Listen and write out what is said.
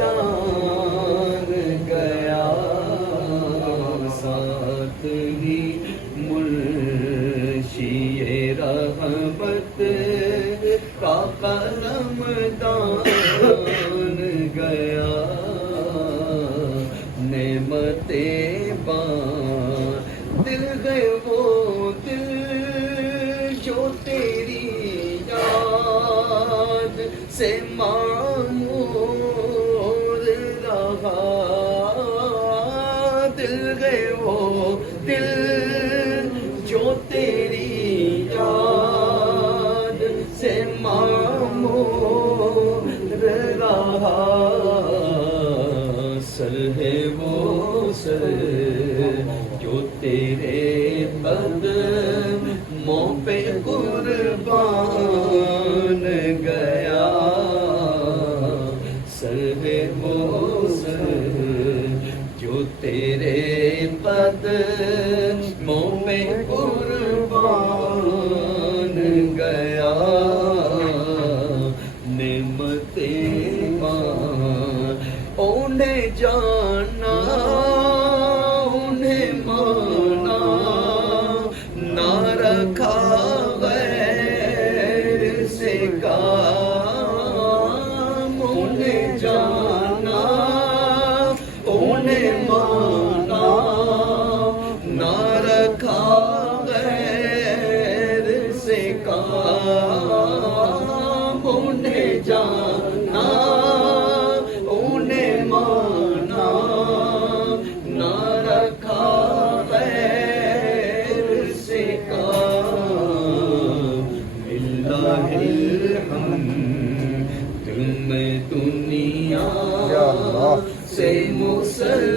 دار گیا ساتھ ہی منشی رحمت کا قلم دان گیا نعمتیں دل گئے وہ دل جو تیری یاد سے معمور رہا دل گئے وہ دل جو تیری یاد سے معمور رہا سر ہے وہ سر جو تیرے قدموں پہ قربان گیا سر ہے وہ سر جو تیرے قدموں پہ قربان گیا نعمتیں انہیں جانا انہیں مانا نہ رکھا غیر سے کام انہیں جانا انہیں مانا نہ رکھا غیر سے کام انہیں جانا انہیں مانا نہ رکھا غیر سے کام للہ الحمد میں دنیا سے مسلمان